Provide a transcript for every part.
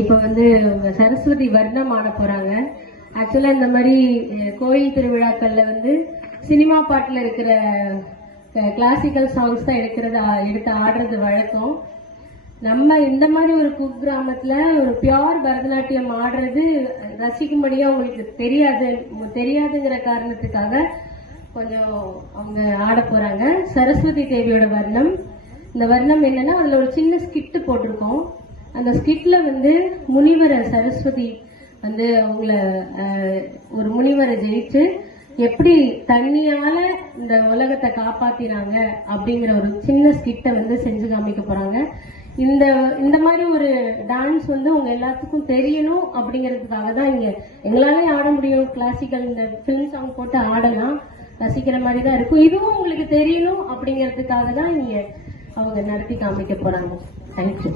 இப்போ வந்து சரஸ்வதி வர்ணம் ஆட போறாங்க. ஆக்சுவலா இந்த மாதிரி கோயில் திருவிழாக்கள்ல வந்து சினிமா பாட்டுல இருக்கிற கிளாசிக்கல் சாங்ஸ் தான் எடுத்து ஆடுறது வழக்கம். நம்ம இந்த மாதிரி ஒரு குக்கிராமத்துல ஒரு பியோர் பரதநாட்டியம் ஆடுறது ரசிக்கும்படியா உங்களுக்கு தெரியாதுங்கிற காரணத்துக்காக கொஞ்சம் அவங்க ஆட போறாங்க. சரஸ்வதி தேவியோட வர்ணம். இந்த வர்ணம் என்னன்னா அதுல ஒரு சின்ன ஸ்கிட் போட்டிருக்கோம். அந்த ஸ்கிட்ல வந்து முனிவரை சரஸ்வதி வந்து அவங்கள ஒரு முனிவரை ஜெயிச்சு எப்படி தண்ணியால இந்த உலகத்தை காப்பாத்தினாங்க அப்படிங்கிற ஒரு சின்ன ஸ்கிட்டை வந்து செஞ்சு காமிக்க போறாங்க. இந்த மாதிரி ஒரு டான்ஸ் வந்து உங்க எல்லாத்துக்கும் தெரியணும் அப்படிங்கிறதுக்காக தான் இங்க எங்களாலே ஆட முடியும். கிளாசிக்கல் இந்த பிலிம் சாங் போட்டு ஆடலாம், ரசிக்கிற மாதிரி தான் இருக்கும். இதுவும் உங்களுக்கு தெரியணும் அப்படிங்கிறதுக்காக தான் இங்க அவங்க நடத்தி காமிக்க போறாங்க. தேங்க்யூ.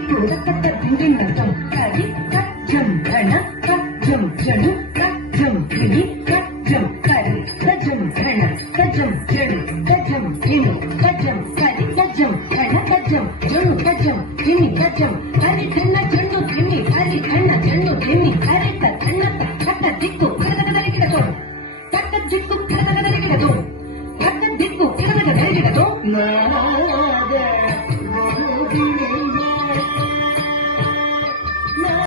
ದಿಕ್ಕು ತಕ್ಕ ತಿಂಡಿನ ಕರಿ ಕಜ್ಜಂ ಗಣ ಕಜ್ಜಂ ಜಡು ಕಜ್ಜಂ ಕಿಡಿ ಕಜ್ಜಂ ಕರಿ ಕಜ್ಜಂ ಗಣ ಕಜ್ಜಂ ಜಡು ಕಜ್ಜಂ ಕಿಡಿ ಕಜ್ಜಂ ಕರಿ ಕಜ್ಜಂ ಗಣ ಕಜ್ಜಂ ಜಡು ಕಜ್ಜಂ ಕಿಡಿ ಕಜ್ಜಂ ಕರಿ ಕಣ್ಣ ಜಂಡು ಕಿಡಿ ಕರಿ ಕಣ್ಣ ಜಂಡು ಕಿಡಿ ಕರಿ ಕಣ್ಣ ಕಟ್ಟ ದಿಕ್ಕು ಕರಗದರಿಗೆ ತೋಡು ಕಟ್ಟ ದಿಕ್ಕು ಕರಗದರಿಗೆ ತೋಡು ಕಟ್ಟ ದಿಕ್ಕು ಕರಗದರಿಗೆ ತೋಡು